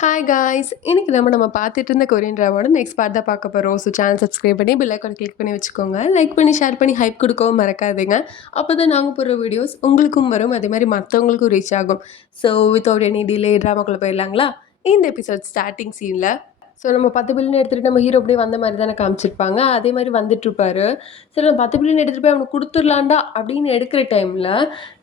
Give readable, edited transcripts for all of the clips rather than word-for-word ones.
Hi guys, இன்னைக்கு நம்ம பார்த்துட்டு இருந்த கொரியன் ட்ராமாவோட நெக்ஸ்ட் பார்ட் தான் பார்க்க போகிறோம். ஸோ சேனல் சப்ஸ்கிரைப் பண்ணி பெல் ஐக்கான் கிளிக் பண்ணி வச்சுக்கோங்க. லைக் பண்ணி ஷேர் பண்ணி ஹைப் கொடுக்கவும் மறக்காதீங்க. அப்போ தான் நாங்கள் போடுற வீடியோஸ் உங்களுக்கும் வரும், அதே மாதிரி மற்றவங்களுக்கும் ரீச் ஆகும். ஸோ வித்தவுட் எனி டிலே ட்ராமாக்குள்ளே போயிடலாங்களா? இந்த எபிசோட் ஸ்டார்டிங் சீனில் நம்ம 10 பில்லியன் எடுத்துகிட்டு நம்ம ஹீரோ அப்படியே வந்த மாதிரி தானே காமிச்சிருப்பாங்க. அதே மாதிரி வந்துட்டுருப்பாரு. சரி, நம்ம 10 பில்லியன் எடுத்துகிட்டு போய் அவனுக்கு கொடுத்துடலாண்டா அப்படின்னு எடுக்கிற டைமில்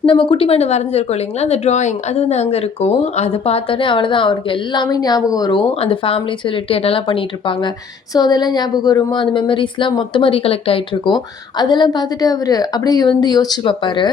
நம்ம குட்டி பாண்டு வரைஞ்சிருக்கோம் இல்லைங்களா, அந்த ட்ராயிங் அது வந்து அங்கே இருக்கும். அதை பார்த்தோன்னே அவ்வளோதான், அவருக்கு எல்லாமே ஞாபகம் வரும். அந்த ஃபேமிலி சொல்லிட்டு என்னெல்லாம் பண்ணிகிட்ருப்பாங்க. ஸோ அதெல்லாம் ஞாபகம் வருமோ, அந்த மெமரிஸ்லாம் மொத்தமாக ரீகலெக்ட் ஆகிட்ருக்கும். அதெல்லாம் பார்த்துட்டு அவர் அப்படியே வந்து யோசிச்சு பார்ப்பாரு.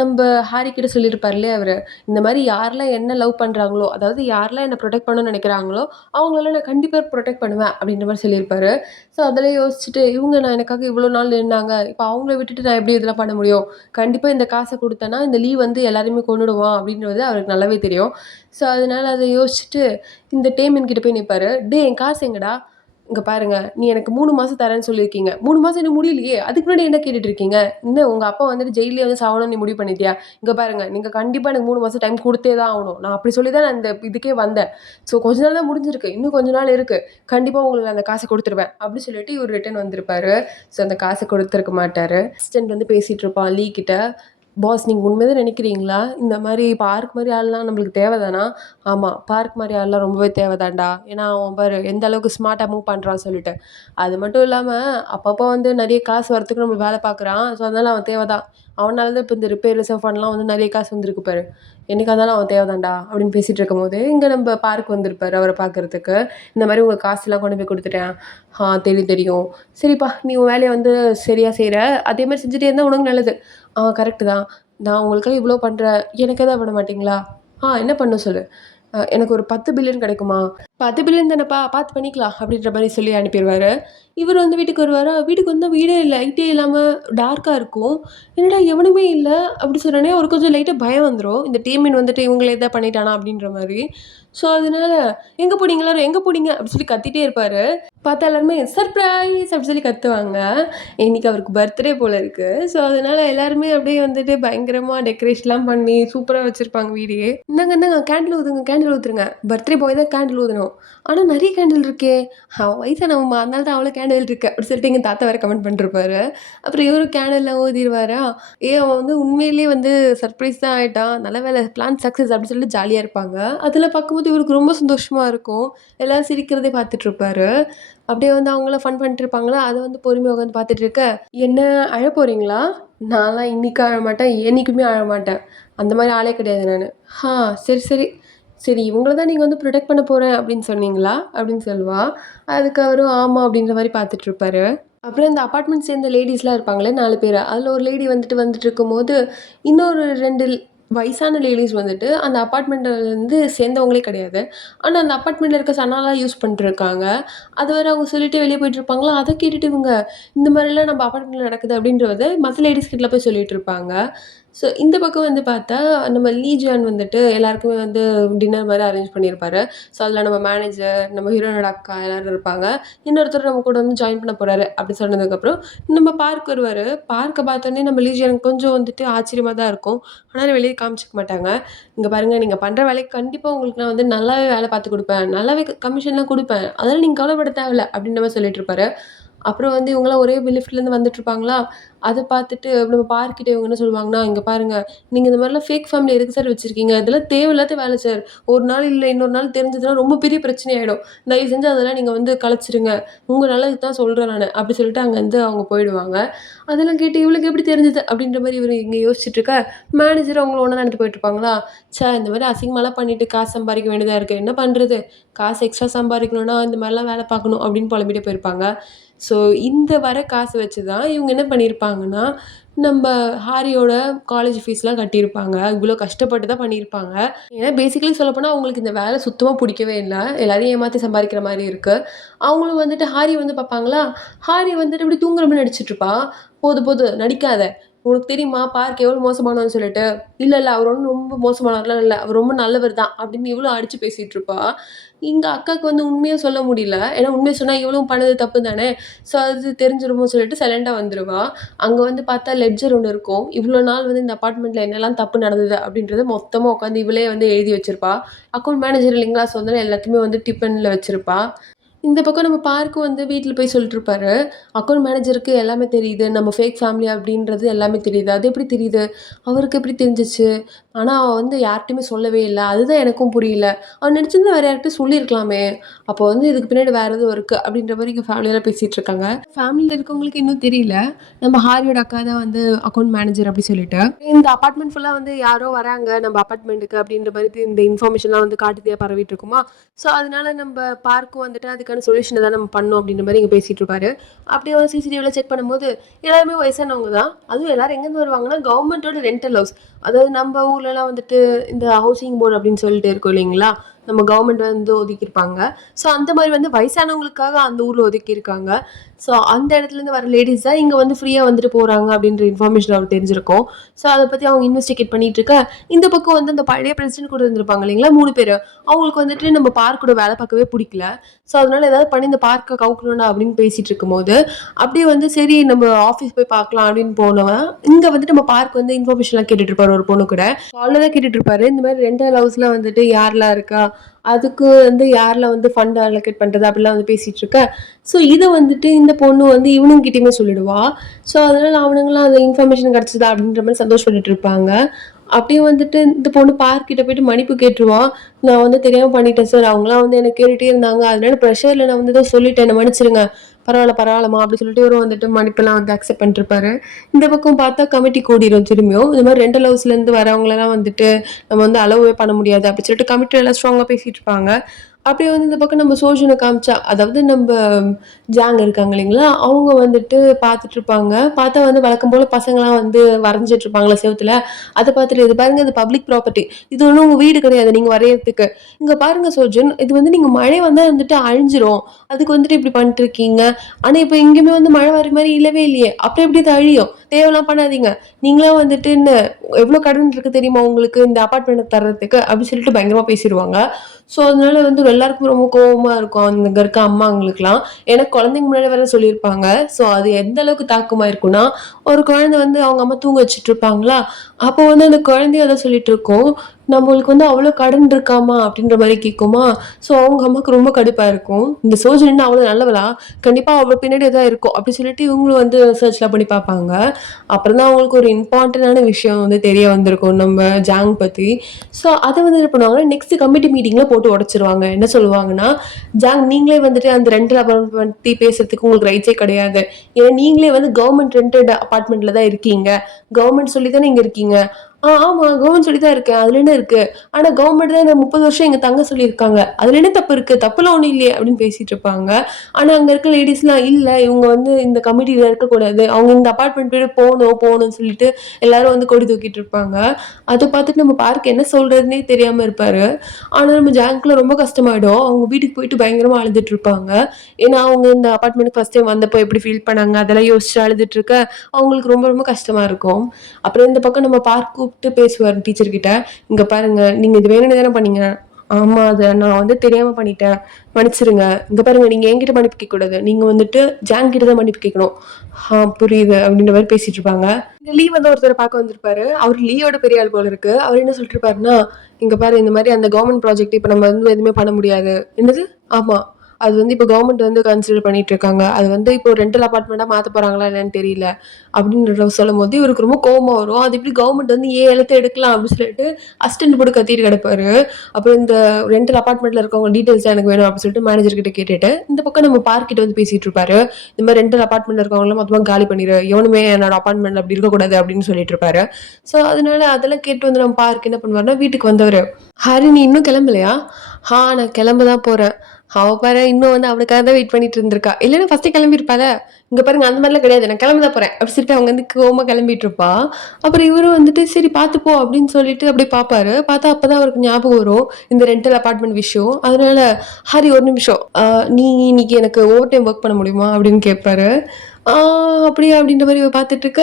நம்ம ஹாரி கிட்ட சொல்லியிருப்பார் இல்லையா அவர், இந்த மாதிரி யாரெல்லாம் என்ன லவ் பண்ணுறாங்களோ, அதாவது யாரெல்லாம் என்னை ப்ரொடெக்ட் பண்ணணும்னு நினைக்கிறாங்களோ அவங்களெல்லாம் நான் கண்டிப்பாக ப்ரொடெக்ட் பண்ணுவேன் அப்படின்ற மாதிரி சொல்லியிருப்பாரு. ஸோ அதில் யோசிச்சுட்டு இவங்க நான் எனக்காக இவ்வளோ நாள் நின்னாங்க, இப்போ அவங்கள விட்டுட்டு நான் எப்படி இதெல்லாம் பண்ண முடியும்? கண்டிப்பாக இந்த காசை கொடுத்தேன்னா இந்த லீவ் வந்து எல்லாரையுமே கொன்னுடுவான் அப்படின்றது அவருக்கு நல்லாவே தெரியும். ஸோ அதனால் அதை யோசிச்சுட்டு இந்த டேமின் கிட்ட போய் நிற்பாரு. டே, என் காசு எங்கடா? இங்கே பாருங்க, நீ எனக்கு 3 மாதம் தரேன்னு சொல்லியிருக்கீங்க. 3 மாதம் இன்னும் முடியலையே, அதுக்கு முன்னாடி என்ன கேட்டுட்டு இருக்கீங்க? இன்னும் உங்கள் அப்பா வந்துட்டு ஜெயிலே வந்து சாகணும்னு நீ முடிவு பண்ணிட்டியா? இங்கே பாருங்க, நீங்கள் கண்டிப்பாக எனக்கு 3 மாதம் டைம் கொடுத்தே தான் ஆகணும். நான் அப்படி சொல்லி தான் நான் இந்த இதுக்கே வந்தேன். ஸோ கொஞ்ச நாள் தான் முடிஞ்சிருக்கு, இன்னும் கொஞ்ச நாள் இருக்குது. கண்டிப்பாக உங்களுக்கு அந்த காசை கொடுத்துருவேன் அப்படி சொல்லிட்டு இவர் ரிட்டன் வந்திருப்பாரு. ஸோ அந்த காசை கொடுத்துருக்க மாட்டார். அசிஸ்டன்ட் வந்து பேசிகிட்டு இருப்பான் லீ கிட்ட. பாஸ், நீங்கள் உண்மையாக தான் நினைக்கிறீங்களா இந்த மாதிரி பார்க் மாதிரி ஆள்லாம் நம்மளுக்கு தேவைதானா? ஆமாம், பார்க் மாதிரி ஆள்லாம் ரொம்பவே தேவைதான்டா. ஏன்னா அவன் பாரு எந்த அளவுக்கு ஸ்மார்ட்டாக மூவ் பண்ணுறான்னு சொல்லிட்டு. அது மட்டும் இல்லாமல் அப்பப்போ வந்து நிறைய காசு வரத்துக்கு நம்ம வேலை பார்க்குறான். ஸோ அதனால் அவன் தேவை தான். அவனால தான் இப்போ இந்த ரிப்பேர் ரிசர்வ் ஃபண்ட்லாம் வந்து நிறைய காசு வந்திருக்கு பாரு. என்னைக்கா இருந்தாலும் அவன் தேவைதான்டா அப்படின்னு பேசிகிட்டு இருக்கும்போது இங்கே நம்ம பார்க் வந்திருப்பாரு அவரை பார்க்குறதுக்கு. இந்த மாதிரி உங்கள் காசுலாம் கொண்டு போய் கொடுத்துட்டேன். தெரியும் தெரியும். சரிப்பா, நீ உன் வேலையை வந்து சரியாக செய்கிற, அதே மாதிரி செஞ்சுட்டே இருந்தால் உனக்கு நல்லது. கரெக்டு தான். நான் உங்களுக்காக இவ்வளோ பண்ணுறேன், எனக்கு எதாவது பண்ண மாட்டிங்களா? என்ன பண்ண சொல்லு. எனக்கு ஒரு 10 பில்லியன் கிடைக்குமா? 10 பில்லியன் தானேப்பா, பார்த்து பண்ணிக்கலாம் அப்படின்ற மாதிரி சொல்லி அனுப்பிடுவார். இவர் வந்து வீட்டுக்கு வருவாரா, வீட்டுக்கு வந்தால் வீடே லைட்டே இல்லாமல் டார்க்காக இருக்கும். என்னடா எவனுமே இல்லை அப்படி சொன்னோடனே அவருக்கு கொஞ்சம் லைட்டாக பயம் வந்துடும். இந்த டீமின் வந்துட்டு இவங்களே தான் பண்ணிட்டானா அப்படின்ற மாதிரி. ஸோ அதனால எங்கே போனீங்க எல்லாரும், எங்கே போனீங்க அப்படி சொல்லி கத்திட்டே இருப்பார். பார்த்தா எல்லாருமே சர்ப்ரைஸ் அப்படி சொல்லி கத்துவாங்க. இன்னைக்கு அவருக்கு பர்த்டே போல் இருக்குது. ஸோ அதனால எல்லாருமே அப்படியே வந்துட்டு பயங்கரமாக டெக்கரேஷன்லாம் பண்ணி சூப்பராக வச்சுருப்பாங்க வீடியே. இந்தாங்க கேண்டில் ஊதுங்க, கேண்டில் ஊற்றுருங்க. பர்த்டே போய் தான் கேண்டில் ஊதணும். ஆனால் நிறைய கேண்டில் இருக்கே, அவன் வயசானவம்மா அதனால தான் அவ்வளோ கேண்டில் இருக்கு அப்படி சொல்லிட்டு எங்கள் தாத்தா வேறு கமெண்ட் பண்ணிருப்பாரு. அப்புறம் இவரும் கேண்டில்லாம் ஊதிடுவாரா. அவன் வந்து உண்மையிலேயே வந்து சர்ப்ரைஸ் தான் ஆகிட்டான், நல்ல வேலை பிளான் சக்ஸஸ் அப்படின்னு சொல்லிட்டு ஜாலியாக இருப்பாங்க. அதில் பார்க்கும்போது இவருக்கு ரொம்ப சந்தோஷமாக இருக்கும். எல்லோரும் சிரிக்கிறதே பார்த்துட்ருப்பாரு. அப்படியே வந்து அவங்களாம் ஃபன் பண்ணிட்டு இருப்பாங்களா, அதை வந்து பொறுமையாக உட்காந்து பார்த்துட்டு இருக்க. என்ன அழ போகிறீங்களா? நான்லாம் இன்றைக்கி அழ மாட்டேன், என்றைக்குமே அழ மாட்டேன். அந்த மாதிரி ஆளே கிடையாது நான். சரி சரி சரி, இவங்கள தான் நீங்கள் வந்து ப்ரொடெக்ட் பண்ண போகிறேன் அப்படின்னு சொன்னீங்களா அப்படின்னு சொல்லுவா. அதுக்கு அவரும் ஆமாம் அப்படின்ற மாதிரி பார்த்துட்ருப்பாரு. அப்புறம் இந்த அப்பார்ட்மெண்ட் சேர்ந்த லேடிஸ்லாம் இருப்பாங்களே 4 பேர், அதில் ஒரு லேடி வந்துட்டு இருக்கும்போது இன்னொரு 2 வயசான லேடிஸ் வந்துட்டு அந்த அப்பார்ட்மெண்ட்லேருந்து சேர்ந்தவங்களே கிடையாது. ஆனால் அந்த அப்பார்ட்மெண்ட்டில் இருக்க சன்னாலாம் யூஸ் பண்ணிட்டுருக்காங்க. அது வேறு அவங்க சொல்லிட்டு வெளியே போயிட்டுருப்பாங்களா, அதை கேட்டுட்டு இவங்க இந்த மாதிரிலாம் நம்ம அப்பார்ட்மெண்ட்டில் நடக்குது அப்படின்றத மற்ற லேடிஸ் கிட்டலாம் போய் சொல்லிட்டு இருப்பாங்க. ஸோ இந்த பக்கம் வந்து பார்த்தா நம்ம லீ ஜான் வந்துட்டு எல்லாருக்குமே வந்து டின்னர் மாதிரி அரேஞ்ச் பண்ணியிருப்பாரு. ஸோ அதில் நம்ம மேனேஜர், நம்ம ஹீரோனோட அக்கா எல்லோரும் இருப்பாங்க. இன்னொருத்தர் நம்ம கூட வந்து ஜாயின் பண்ண போகிறாரு அப்படி சொன்னதுக்கப்புறம் நம்ம பார்க் வருவார். பார்க்கை பார்த்தோன்னே நம்ம லீ ஜானுக்கு கொஞ்சம் வந்துட்டு ஆச்சரியமாக தான் இருக்கும். ஆனாலும் வெளியே காமிச்சிக்க மாட்டாங்க. இங்கே பாருங்கள், நீங்கள் பண்ணுற வேலைக்கு கண்டிப்பாக உங்களுக்கு நான் வந்து நல்லாவே வேலை பார்த்து கொடுப்பேன், நல்லாவே கமிஷன்லாம் கொடுப்பேன், அதெல்லாம் நீங்கள் கவலைப்பட தேவையில்ல அப்படின்ற மாதிரி சொல்லிட்டு இருப்பாரு. அப்புறம் வந்து இவங்களாம் ஒரே லிஃப்ட்லேருந்து வந்துட்டுருப்பாங்களா, அதை பார்த்துட்டு நம்ம பார்க்கிட்ட இவங்க என்ன சொல்லுவாங்கன்னா, இங்கே பாருங்கள், நீங்கள் இந்த மாதிரிலாம் ஃபேக் ஃபேமிலி எதுக்கு சார் வச்சுருக்கீங்க? இதெல்லாம் தேவையில்லாத வேலை சார். ஒரு நாள் இல்லை இன்னொரு நாள் தெரிஞ்சதுன்னா ரொம்ப பெரிய பிரச்சனையாயிடும். தயவு செஞ்சு அதெல்லாம் நீங்கள் வந்து கலைச்சிருங்க. உங்கள் நல்லதுக்கு தான் சொல்கிறேன் நான் அப்படி சொல்லிட்டு அங்கேருந்து அவங்க போயிடுவாங்க. அதெல்லாம் கேட்டு இவளுக்கு எப்படி தெரிஞ்சது அப்படின்ற மாதிரி இவர் இங்கே யோசிச்சுட்டு இருக்க. மேனேஜர் அவங்கள ஒன்றா நடந்து போயிட்டுருப்பாங்களா, இந்த மாதிரி அசிங்கமாலாம் பண்ணிவிட்டு காசு சம்பாதிக்க வேண்டியதாக இருக்குது, என்ன பண்ணுறது? காசு எக்ஸ்ட்ரா சம்பாதிக்கணுன்னா இந்த மாதிரிலாம் வேலை பார்க்கணும் அப்படின்னு புலம்பிட்டே போயிருப்பாங்க. ஸோ இந்த வர காசு வச்சு தான் இவங்க என்ன பண்ணியிருப்பாங்கன்னா, நம்ம ஹாரியோட காலேஜ் ஃபீஸ்லாம் கட்டியிருப்பாங்க. இவ்வளோ கஷ்டப்பட்டு தான் பண்ணியிருப்பாங்க. ஏன்னா பேசிக்கலி சொல்லப்போனால் அவங்களுக்கு இந்த வேலை சுத்தமாக பிடிக்கவே இல்லை, எல்லாரையும் ஏமாற்றி சம்பாதிக்கிற மாதிரி இருக்குது. அவங்களும் வந்துட்டு ஹாரி வந்து பார்ப்பாங்களா, ஹாரி வந்துட்டு இப்படி தூங்குற மாதிரி நடிச்சிட்ருப்பா. போதும் போதும் நடிக்காத, உனக்கு தெரியுமா பார்க் எவ்வளோ மோசமானவன்னு சொல்லிட்டு. இல்லை இல்லை அவர் ஒன்றும் ரொம்ப மோசமானவர்லாம் இல்லை, அவர் ரொம்ப நல்லவர் தான் அப்படின்னு இவ்வளோ அடித்து பேசிகிட்டு இருப்பா. எங்கள் அக்காவுக்கு வந்து உண்மையாக சொல்ல முடியல, ஏன்னா உண்மையை சொன்னால் இவ்வளவும் பண்ணது தப்பு தானே, ஸோ அது தெரிஞ்சிருமோ சொல்லிட்டு சைலண்டாக வந்துடுவா. அங்கே வந்து பார்த்தா லெட்ஜர் ஒன்று இருக்கும், இவ்வளோ நாள் வந்து இந்த அப்பார்ட்மெண்ட்டில் என்னெல்லாம் தப்பு நடந்தது அப்படின்றத மொத்தமாக உட்காந்து இவளே வந்து எழுதி வச்சிருப்பா. அக்கௌண்ட் மேனேஜர் இல்லைங்களா, ஸோ அதனால எல்லாத்தையுமே வந்து டிஃபனில் வச்சிருப்பா. இந்த பக்கம் நம்ம பார்க்கும் வந்து வீட்ல போய் சொல்லிட்டு இருப்பாரு. அக்கவுண்ட் மேனேஜருக்கு எல்லாமே தெரியுது. நம்ம ஃபேக் ஃபேமிலி அப்படின்றது எல்லாமே தெரியுது. அது எப்படி தெரியுது? அவருக்கு எப்படி தெரிஞ்சுச்சு? ஆனா, அவ வந்து யார்ட்டயுமே சொல்லவே இல்ல. அதுதான் எனக்கும் புரியல. அவ நெனச்சிருந்தா வேற யார்கிட்டயும் சொல்லியிருக்கலாமே! அப்போ வந்து இதுக்கு பின்னாடி வேற எதுவும் இருக்கு அப்படின்ற மாரி எங்க ஃபேமிலில பேசிட்டு இருக்காங்க. ஃபேமிலில இருக்கவங்களுக்கு இன்னும் தெரியல. நம்ம ஹாரியோட அக்கா தான் வந்து அக்கவுண்ட் மேனேஜர் அப்படி சொல்லிட்டு. இந்த அபார்ட்மெண்ட் ஃபுல்லா வந்து யாரோ வராங்க நம்ம அபார்ட்மெண்ட்டுக்கு அப்படின்ற மாதிரி இந்த இன்ஃபர்மேஷன்லாம் வந்து காட்டுத்தீயா பரவிட்டு இருக்குமா. ஸோ அதனால நம்ம பார்க்கும் வந்துட்டு அதுக்கான சொல்யூஷனை தான் நம்ம பண்ணோம் அப்படின்ற மாதிரி இங்கே பேசிட்டு இருப்பாரு. அப்படியே வந்து சிசிடிவியில் செக் பண்ணும்போது எல்லாருமே வயசானவங்க தான். அதுவும் எல்லாரும் எங்கேருந்து வருவாங்கன்னா கவர்மெண்ட்டோட ரெண்டல் ஹவுஸ். அதாவது நம்ம ஊர்லலாம் வந்துட்டு இந்த ஹவுசிங் போர்டு அப்படின்னு சொல்லிட்டு இருக்கும் இல்லைங்களா, நம்ம கவர்மெண்ட் வந்து ஒதுக்கியிருப்பாங்க. ஸோ அந்த மாதிரி வந்து வயசானவங்களுக்காக அந்த ஊரில் ஒதுக்கியிருக்காங்க. ஸோ அந்த இடத்துலேருந்து வர லேடிஸ் தான் இங்கே வந்து ஃப்ரீயாக வந்துட்டு போகிறாங்க அப்படின்ற இன்ஃபர்மேஷன் அவருக்கு தெரிஞ்சிருக்கும். ஸோ அதை பற்றி அவங்க இன்வெஸ்டிகேட் பண்ணிட்டு இருக்க, இந்த பக்கம் வந்து அந்த பழைய பிரசிடென்ட் கூட இருந்திருப்பாங்க இல்லைங்களா 3 பேர், அவங்களுக்கு வந்துட்டு நம்ம பார்க்கோட வேலை பார்க்கவே பிடிக்கல. ஸோ அதனால ஏதாவது பண்ணி இந்த பார்க்கை கவுக்கணும்டா அப்படின்னு பேசிட்டு இருக்கும்போது, அப்படியே வந்து சரி நம்ம ஆஃபீஸ் போய் பார்க்கலாம் அப்படின்னு போனவன், இங்கே வந்துட்டு நம்ம பார்க் வந்து இன்ஃபர்மேஷன்லாம் கேட்டுட்டு இருப்பாரு ஒரு பொண்ணு கூட. காலில் தான் கேட்டுட்டு இருப்பாரு, இந்த மாதிரி ரெண்டல் ஹவுஸ்ல வந்துட்டு யாரெல்லாம் இருக்கா, அதுக்கு வந்து யாரில் வந்து ஃபண்ட் அலோகேட் பண்ணுறது அப்படிலாம் வந்து பேசிகிட்டு இருக்க. ஸோ இதை வந்துட்டு இந்த பொண்ணு வந்து இவனுங்கிட்டையுமே சொல்லிடுவா. ஸோ அதனால் அவனுங்களாம் அந்த இன்ஃபர்மேஷன் கிடச்சிதா அப்படின்ற மாதிரி சந்தோஷப்பட்டுட்டு இருப்பாங்க. அப்படியே வந்துட்டு இந்த பொண்ணு பார்க்கிட்ட போயிட்டு மன்னிப்பு கேட்டுருவான். நான் வந்து தெரியாமல் பண்ணிட்டேன் சார், அவங்களாம் வந்து என்னை கேட்டுகிட்டே இருந்தாங்க, அதனால ப்ரெஷரில் நான் வந்து தான் சொல்லிட்டேன், என்னை மன்னிச்சிருங்க, பரவாயில்ல பரவாயில்லம்மா அப்படி சொல்லிட்டு இவரும் வந்துட்டு மன்னிப்பெல்லாம் வந்து அக்செப்ட் பண்ணிருப்பாரு. இந்த பக்கம் பார்த்தா கமிட்டி கூடிரும் திரும்பியும். இந்த மாதிரி ரெண்டல் ஹவுஸ்லேருந்து வரவங்களெல்லாம் வந்துட்டு நம்ம வந்து அலோவே பண்ண முடியாது அப்படி சொல்லிட்டு கமிட்டி எல்லாம் ஸ்ட்ராங்காக பேசிட்டு இருப்பாங்க. அப்படியே வந்து இந்த பக்கம் நம்ம சோஜனை காமிச்சா, அதாவது நம்ம ஜாங் இருக்காங்க இல்லைங்களா, அவங்க வந்துட்டு பார்த்துட்டு இருப்பாங்க. பார்த்தா வந்து வழக்கம் போல் பசங்களாம் வந்து வரைஞ்சிட்டு இருப்பாங்களா செவுத்துல, அதை பார்த்துட்டு இது பாருங்க இது பப்ளிக் ப்ராப்பர்ட்டி, இது ஒன்றும் உங்கள் வீடு கிடையாது நீங்கள் வரையறதுக்கு, இங்கே பாருங்க சோஜன் இது வந்து நீங்கள் மழை வந்தால் வந்துட்டு அழிஞ்சிரும், அதுக்கு வந்துட்டு இப்படி பண்ணிட்டு இருக்கீங்க, ஆனால் இப்போ எங்கேயுமே வந்து மழை வர மாதிரி இல்லவே இல்லையே, அப்புறம் எப்படி இது அழியும், தேவையெல்லாம் பண்ணாதீங்க, நீங்களாம் வந்துட்டு இந்த எவ்வளோ கடன் இருக்கு தெரியுமா உங்களுக்கு இந்த அப்பார்ட்மெண்ட் தர்றதுக்கு அப்படின்னு சொல்லிட்டு பயங்கரமாக பேசிடுவாங்க. ஸோ அதனால வந்து எல்லாருக்கும் ரொம்ப கோவமா இருக்கும் அங்கே இருக்க அம்மாங்களுக்குலாம். ஏன்னா குழந்தைங்க முன்னாடி வேற சொல்லியிருப்பாங்க. ஸோ அது எந்த அளவுக்கு தாக்கமாக இருக்குன்னா, ஒரு குழந்தை வந்து அவங்க அம்மா தூங்க வச்சுட்டு இருப்பாங்களா, அப்போ வந்து அந்த குழந்தைய அதை சொல்லிட்டு இருக்கோம், நம்மளுக்கு வந்து அவ்வளோ கடன் இருக்காமா அப்படின்ற மாதிரி கேட்குமா. ஸோ அவங்க அம்மாவுக்கு ரொம்ப கடுப்பாக இருக்கும். இந்த சோஜன் அவ்வளோ நல்லவளா, கண்டிப்பாக அவ்வளோ பின்னாடி தான் இருக்கும் அப்படி சொல்லிட்டு இவங்களும் வந்து சர்ச்லாம் பண்ணி பார்ப்பாங்க. அப்புறம் தான் அவங்களுக்கு ஒரு இம்பார்ட்டண்டான விஷயம் வந்து தெரிய வந்திருக்கும் நம்ம ஜாங் பற்றி. ஸோ அதை வந்து என்ன பண்ணுவாங்கன்னா நெக்ஸ்ட் கமிட்டி மீட்டிங்கில் போட்டு உடச்சிருவாங்க. என்ன சொல்லுவாங்கன்னா, ஜாங் நீங்களே வந்துட்டு அந்த ரெண்டல் அபார்ட்மெண்ட் பற்றி பேசுறதுக்கு உங்களுக்கு ரைட்ஸே கிடையாது, ஏன்னா நீங்களே வந்து கவர்மெண்ட் ரெண்டட் அபார்ட்மெண்ட்ல தான் இருக்கீங்க, கவர்மெண்ட் சொல்லி தானே இங்கே இருக்கீங்க. ஆமா கவர்மெண்ட் சொல்லி தான் இருக்கேன், அதுல என்ன இருக்கு, ஆனா கவர்மெண்ட் தான் என்ன 30 வருஷம் எங்க தங்க சொல்லியிருக்காங்க, அதுல என்ன தப்பு இருக்கு, தப்புலாம் ஒன்றும் இல்லையே அப்படின்னு பேசிட்டு இருப்பாங்க. ஆனா அங்க இருக்க லேடிஸ்லாம் இல்ல இவங்க வந்து இந்த கமிட்டியில இருக்கக்கூடாது, அவங்க இந்த அபார்ட்மெண்ட் போய் போகணும்னு சொல்லிட்டு எல்லாரும் வந்து கொடி தூக்கிட்டு இருப்பாங்க. அதை பார்த்துட்டு நம்ம பார்க்க என்ன சொல்றதுன்னே தெரியாம இருப்பாரு. ஆனா நம்ம ஜாங்க்ல ரொம்ப கஷ்டமாயிடும். அவங்க வீட்டுக்கு போயிட்டு பயங்கரமா அழுதுட்டு இருப்பாங்க. ஏன்னா அவங்க இந்த அபார்ட்மெண்ட் ஃபர்ஸ்ட் டைம் வந்தப்போ எப்படி ஃபீல் பண்ணாங்க அதெல்லாம் யோசிச்சு அழுதுட்டு இருக்க அவங்களுக்கு ரொம்ப ரொம்ப கஷ்டமா இருக்கும். அப்புறம் இந்த பக்கம் நம்ம பார்க் கூப்பிட்டு பேசுவார் டீச்சர் கிட்ட, இங்க பாருங்க நீங்க இது வேணும்னு தானே பண்ணீங்க, ஆமா அதை நான் வந்து தெரியாம பண்ணிட்டேன், மன்னிச்சிருங்க, இங்க பாருங்க நீங்க என்கிட்ட மன்னிப்பு கேட்க கூடாது, நீங்க வந்துட்டு ஜாங் கிட்ட தான் மன்னிப்பு கேட்கணும். புரியுது அப்படின்ற மாதிரி பேசிட்டு இருப்பாங்க. இந்த லீ வந்து ஒருத்தரை பார்க்க வந்திருப்பாரு. அவர் லீயோட பெரிய ஆள் போல இருக்கு. அவர் என்ன சொல்லிட்டு இருப்பாருன்னா, இங்க பாரு இந்த மாதிரி அந்த கவர்மெண்ட் ப்ராஜெக்ட் இப்ப நம்ம வந்து எதுவுமே பண்ண முடியாது. என்னது, ஆமா அது வந்து இப்போ கவர்மெண்ட் வந்து கன்சிடர் பண்ணிட்டு இருக்காங்க, அது வந்து இப்போ ரெண்டல் அபார்ட்மெண்ட்டாக மாற்ற போறாங்களா என்னன்னு தெரியல அப்படின்னு சொல்லும் போது இவருக்கு ரொம்ப கோவமா வரும். அது இப்படி கவர்மெண்ட் வந்து ஏன் எழுத்து எடுக்கலாம் அப்படின்னு சொல்லிட்டு அசிஸ்டன்ட் போட்டு கத்திட்டு கிடப்பாரு. அப்புறம் இந்த ரெண்டல் அபார்ட்மெண்ட்ல இருக்கவங்க டீட்டெயில்ஸ் எனக்கு வேணும் அப்படின்னு சொல்லிட்டு மேனேஜர் கிட்ட கேட்டுட்டு இந்த பக்கம் நம்ம பார்க் கிட்ட வந்து பேசிட்டு இருப்பாரு. இந்த மாதிரி ரெண்டல் அபார்ட்மெண்ட்ல இருக்கவங்களாம் மொத்தமாக காலி பண்ணிடு, எவனுமே என்னோட அபார்ட்மெண்ட்ல அப்படி இருக்கக்கூடாது அப்படின்னு சொல்லிட்டு இருப்பாரு. ஸோ அதனால அதெல்லாம் கேட்டு வந்து நம்ம பார்க் என்ன பண்ணுவாருன்னா வீட்டுக்கு வந்தவர், ஹரி நீ இன்னும் கிளம்பலையா, நான் கிளம்ப தான் போறேன், அவ பாரு இன்னும் வந்து அவனுக்காக தான் வெயிட் பண்ணிட்டு இருந்திருக்கா, இல்லைன்னா ஃபர்ஸ்டே கிளம்பியிருப்பால, இங்க பாருங்க அந்த மாதிரிலாம் கிடையாது, நான் கிளம்ப தான் போறேன் அப்படி சொல்லிட்டு அவங்க வந்து கோவமா கிளம்பிட்டு இருப்பா. அப்புறம் இவரும் வந்துட்டு சரி பார்த்துப்போ அப்படின்னு சொல்லிட்டு அப்படியே பார்ப்பாரு. பார்த்தா அப்பதான் அவருக்கு ஞாபகம் வரும் இந்த ரெண்டல் அபார்ட்மெண்ட் விஷயம். அதனால ஹரி ஒரு நிமிஷம், நீ இன்னைக்கு எனக்கு ஓவர் டைம் ஒர்க் பண்ண முடியுமா அப்படின்னு கேட்பாரு. ஆ அப்படியா? அப்படின்ற மாரி இவ பார்த்துட்டு இருக்க.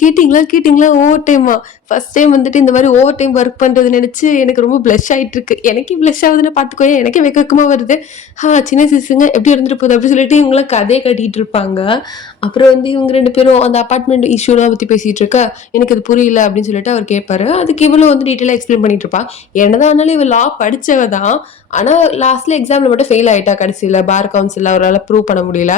கேட்டீங்களா? கேட்டீங்களா? ஓவர் டைமா? ஃபர்ஸ்ட் டைம் வந்துட்டு இந்த மாரி ஓவர் டைம் ஒர்க் பண்றது நெனச்சு எனக்கு ரொம்ப ப்ளஷ் ஆயிட்டு இருக்கு. எனக்கே ப்ளஷ் ஆகுதுன்னா பார்த்துக்கோயேன். எனக்கே வெக்க வெக்கமா வருது. சின்ன சிசுங்க எப்படி இருந்துட்டு போகுது? அப்படி சொல்லிட்டு இவங்கலாம் கதைய கட்டிட்டு இருப்பாங்க. அப்புறம் வந்து இவங்க 2 பேரும் அந்த அபார்ட்மெண்ட் இஷ்யூலாம் பத்தி பேசிட்டு இருக்க, எனக்கு அது புரியல அப்படின்னு சொல்லிட்டு அவர் கேட்பாரு. அதுக்கு இவளும் வந்து டீட்டெயிலா எக்ஸ்பிளைன் பண்ணிட்டு இருப்பா. என்னதான் ஆனாலும் இவ லா படிச்சவ தான். ஆனா லாஸ்ட்ல எக்ஸாம்ல மட்டும் ஃபெயில் ஆயிட்டா கடைசில. பார் கவுன்சில்ல அவரால ப்ரூவ் பண்ண முடியல.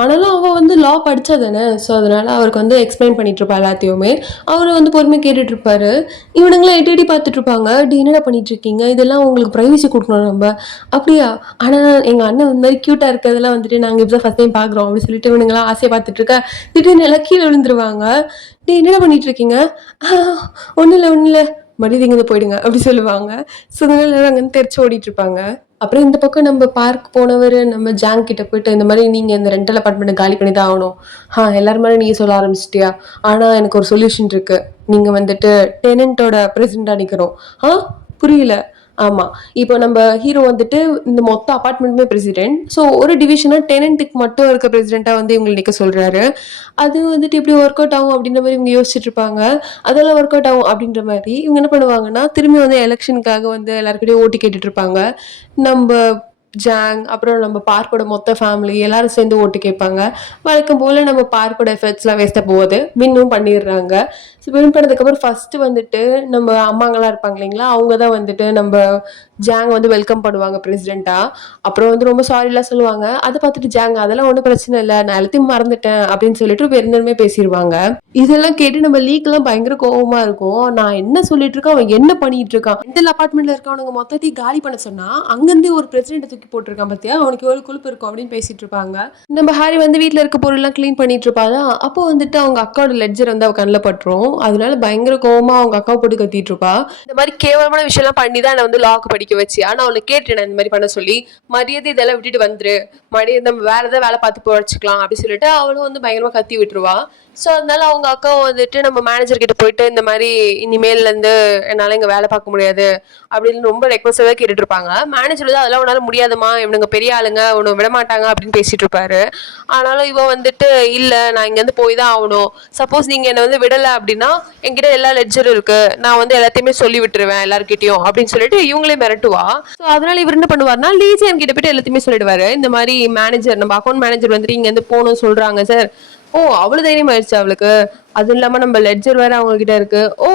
ஆனாலும் அவ வந்து லா படிச்சா தானே! ஸோ, அதனால அவருக்கு வந்து எக்ஸ்ப்ளைன் பண்ணிட்டுருப்பா எல்லாத்தையுமே. அவரு வந்து பொறுமையா கேட்டுட்டுருப்பாரு. இவனுங்கலாம் எட்டி எட்டி பார்த்துட்டுருப்பாங்க. "டேய் என்னடா பண்ணிட்டுருக்கீங்க? இதெல்லாம் உங்களுக்கு பிரைவசி குடுக்கணும் நம்ப." "அப்படியா? ஆனா எங்க அண்ணன் இந்த மாரி கியூட்டா இருக்கிறதெல்லாம் வந்துட்டு நாங்க இப்ப தான் ஃபர்ஸ்ட் டைம் பார்க்குறோம்." அப்படி சொல்லிட்டு இவனுங்கலாம் ஆசையா பார்த்துட்டுருக்க, திடீர்னு எல்லாம் கீழ விழுந்துருவாங்க. "டேய் என்னடா பண்ணிட்டுருக்கீங்க?" "ஆ ஒண்ணும் இல்ல, ஒண்ணும் இல்ல. மரியாதையா இங்கருந்து போயிடுங்க." அப்படி சொல்லுவாங்க. ஸோ, அதனால எல்லாரும் அங்கருந்து தெறிச்சு ஓடிட்டுருப்பாங்க. அப்புறம் இந்த பக்கம் நம்ம பார்க் போனவரு, நம்ம ஜாங் கிட்ட போயிட்டு, இந்த மாரி நீங்க இந்த ரெண்டல் அபார்ட்மெண்ட்ட காலி பண்ணி தான் ஆகணும். எல்லார் மாரியும் நீங்க சொல்ல ஆரம்பிச்சுட்டியா? ஆனா எனக்கு ஒரு சொல்யூஷன் இருக்கு. நீங்க வந்துட்டு டெனன்ட்டோட பிரசிடென்ட்டா நிக்கணும். ஆ புரியல. ஆமா. இப்போ நம்ப ஹீரோ வந்துட்டு இந்த மொத்த அபார்ட்மெண்ட்டுமே பிரசிடென்ட். ஸோ ஒரு டிவிஷனா டெனன்ட்டுக்கு மட்டும் இருக்க பிரசிடென்ட்டா வந்து இவங்கள நிக்க சொல்றாரு. அது வந்துட்டு எப்படி ஒர்க் அவுட் ஆகும் அப்படின்ற மாரி இவங்க யோசிச்சுட்டு இருப்பாங்க. அதெல்லாம் ஒர்க் அவுட் ஆகும் அப்படின்ற மாரி இவங்க என்ன பண்ணுவாங்கன்னா, திரும்பி வந்து எலக்ஷனுக்காக வந்து எல்லார்கிட்டயும் ஓட்டு கேட்டுட்டு இருப்பாங்க. நம்ப ஜாங், அப்புறம் நம்ம பார்க்கோட மொத்த ஃபேமிலி எல்லாரும் சேர்ந்து ஓட்டு கேட்பாங்க. வழக்கம் போல நம்ம பார்க்கோட எஃபர்ட்ஸ்லாம் வேஸ்ட்டா போகுது. வின்னும் பண்ணிடுறாங்க. ஸோ வின் பண்ணதுக்கப்புறம் ஃபர்ஸ்ட்டு வந்துட்டு நம்ம அம்மாங்கலாம் இருப்பாங்க இல்லைங்களா? அவங்க தான் வந்துட்டு நம்ப ஜாங் வந்து வெல்கம் பண்ணுவாங்க பிரசிடென்ட்டா. அப்புறம் வந்து ரொம்ப சாரிலாம் சொல்லுவாங்க. அத பார்த்துட்டு ஜாங் அதெல்லாம் ஒண்ணும் பிரச்சனை இல்ல. நான் எல்லாத்தையும் மறந்துட்டேன் அப்படின்னு சொல்லிட்டு பெருந்தன்மையா பேசிருவாங்க. இதெல்லாம் கேட்டு நம்ம லீக்லாம் பயங்கர கோவமா இருக்கும். நான் என்ன சொல்லிட்டு இருக்கேன், அவன் என்ன பண்ணிட்டு இருக்கான்? ரெண்டல் அபார்ட்மெண்ட்ல இருக்கவனுங்க மொத்தத்தையும் காலி பண்ண சொன்னா, அங்கருந்து ஒரு பிரசிடென்ட்ட தூக்கி போட்டுருக்கான் பாத்தியா? அவனுக்கு எவ்வளவு கொழுப்பு இருக்கும் அப்படின்னு பேசிட்டு இருப்பாங்க. நம்ம ஹாரி வந்து வீட்ல இருக்க பொருள்லாம் கிளீன் பண்ணிட்டு இருப்பாளா, அப்போ வந்துட்டு அவங்க அக்காவோட லெட்ஜர் வந்து அவ கண்ல பட்டுரும். அதனால பயங்கர கோவமா அவங்க அக்காவ போட்டு கத்திட்டு இருப்பா. இந்த மாதிரி கேவலமான விஷயம்லாம் பண்ணி தான் என்ன வந்து லாக்கு படிக்க வச்சு. ஆனா அவள கேட்டேன் இந்த மாதிரி பண்ண சொல்லி, மரியாதை இதெல்லாம் விட்டுட்டு வந்துரு. மறுபடியும் நம்ம வேற ஏதாவது வேலை பார்த்து பொழைச்சுக்கலாம் அப்படின்னு சொல்லிட்டு அவளும் வந்து பயங்கரமா கத்தி விட்டுருவா. ஸோ அதனால அவங்க அக்காவும் வந்துட்டு நம்ம மேனேஜர் கிட்ட போயிட்டு இந்த மாதிரி இனிமேல்ல இருந்து என்னால இங்க வேலை பார்க்க முடியாது அப்படின்னு ரொம்ப ரெக்வஸ்டாவே கேட்டுட்டு இருப்பாங்க. மேனேஜர் வந்து அதெல்லாம் உன்னால முடியாதுமா, இவனுங்க பெரிய ஆளுங்க, உன்னை விட மாட்டாங்க அப்படின்னு பேசிட்டு இருப்பாரு. ஆனாலும் இவன் வந்துட்டு இல்ல நான் இங்க இருந்து போய் தான் ஆகணும். சப்போஸ் நீங்க என்ன வந்து விடல அப்படின்னா என்கிட்ட எல்லா லெட்ஜரும் இருக்கு, நான் வந்து எல்லாத்தையுமே சொல்லி விட்டுருவேன் எல்லார்கிட்டயும் அப்படின்னு சொல்லிட்டு இவங்களே மிரட்டுவா. ஸோ அதனால இவர் என்ன பண்ணுவாருன்னா லீஜியன் கிட்ட போயிட்டு எல்லாத்தையுமே சொல்லிடுவாரு. இந்த மாதிரி மேனேஜர் நம்ம அக்கௌண்ட் மேனேஜர் வந்துட்டு இங்க இருந்து போகணும்னு சொல்றாங்க சார். ஓ அவ்வளவு தைரியம் ஆயிடுச்சு அவளுக்கு. அதுவும் இல்லாம நம்ம லெட்ஜர் வேற அவங்க கிட்ட இருக்கு. ஓ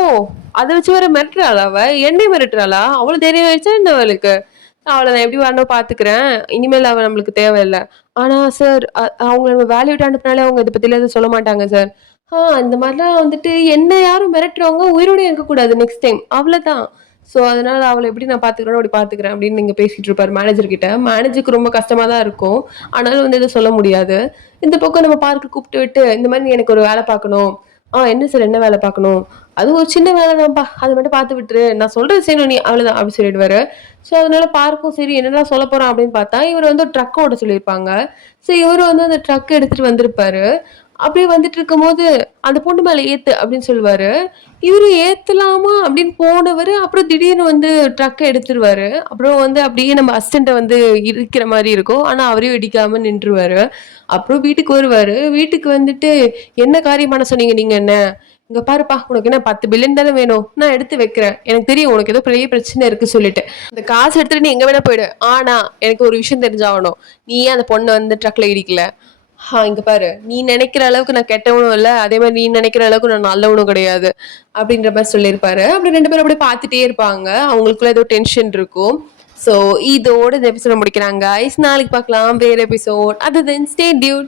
அதை வச்சு வேற மிரட்டுறாளா அவ? என்னையும் மிரட்டுறாளா? அவ்வளவு தைரியம் ஆயிடுச்சா என்ன அவளுக்கு? அவளை நான் எப்படி வரணும் பாத்துக்கிறேன். இனிமேல் அவ நம்மளுக்கு தேவையில்லை. ஆனா சார் அவங்க நம்ம வேலையை விட்டு அனுப்புனாலே அவங்க இதை பத்தில எதுவும் சொல்ல மாட்டாங்க சார். இந்த மாதிரிலாம் வந்துட்டு என்ன யாரும் மிரட்டுறவங்க உயிரோட இருக்கக்கூடாது நெக்ஸ்ட் டைம். அவ்வளவுதான். ஸோ அதனால அவளை எப்படி நான் பாத்துக்கிறேனோ அப்படி பாத்துக்கிறேன் அப்படின்னு நீங்க பேசிட்டு இருப்பாரு மேனேஜர் கிட்ட. மேனேஜருக்கு ரொம்ப கஷ்டமா தான் இருக்கும். ஆனாலும் வந்து எதுவும் சொல்ல முடியாது. இந்த பக்கம் நம்ம பார்க்க கூப்பிட்டு விட்டு இந்த மாதிரி நீ எனக்கு ஒரு வேலை பார்க்கணும். என்ன சார் என்ன வேலை பார்க்கணும்? அது ஒரு சின்ன வேலை தான்ப்பா. அதை மட்டும் பார்த்து விட்டுரு. நான் சொல்றது செய்யணும் நீ அவ்வளவுதான் அப்படி சொல்லிடுவாரு. ஸோ அதனால பார்க்கும் சரி என்னடா சொல்ல போறான் அப்படின்னு பார்த்தா இவர் வந்து ஒரு ட்ரக் ஓட்ட சொல்லியிருப்பாங்க. ஸோ இவரு வந்து அந்த ட்ரக் எடுத்துட்டு வந்திருப்பாரு. அப்படியே வந்துட்டு இருக்கும்போது அந்த பொண்ணு மேல ஏத்து அப்படின்னு சொல்லுவாரு. இவரு ஏத்தலாமா அப்படின்னு போனவரு அப்புறம் திடீர்னு வந்து ட்ரக்க எடுத்துருவாரு. அப்புறம் வந்து அப்படியே நம்ம அசிஸ்டண்ட்ட வந்து இடிக்கிற மாரி இருக்கும். ஆனா அவரையும் இடிக்காம நின்றுவாரு. அப்புறம் வீட்டுக்கு வருவாரு. வீட்டுக்கு வந்துட்டு என்ன காரியம் பண்ண சொன்னீங்க நீங்க என்ன? இங்க பாருப்பா உனக்கு என்ன 10 பில்லியன் தானே வேணும்? நான் எடுத்து வைக்கிறேன். எனக்கு தெரியும் உனக்கு ஏதோ பெரிய பிரச்சனை இருக்கு சொல்லிட்டு. இந்த காசு எடுத்துட்டு நீ எங்க வேணா போயிடு. ஆனா எனக்கு ஒரு விஷயம் தெரிஞ்சாகணும். நீ ஏன் அந்த பொண்ண வந்து ட்ரக்ல இடிக்கல? இங்க பாரு. நீ நெனைக்கிற அளவுக்கு நான் கெட்டவனும் இல்ல. அதே மாரி நீ நெனைக்கிற அளவுக்கு நான் நல்லவனும் கிடையாது. அப்படின்ற மாரி சொல்லியிருப்பாரு. அப்படி 2 பேரும் அப்படியே பார்த்துட்டே இருப்பாங்க. அவங்களுக்குள்ள ஏதோ டென்ஷன் இருக்கும். ஸோ இதோட இந்த எபிசோட முடிக்கிறாங்க. நாளைக்கு பார்க்கலாம் வேற எபிசோட். அது தென் ஸ்டே டியூட்.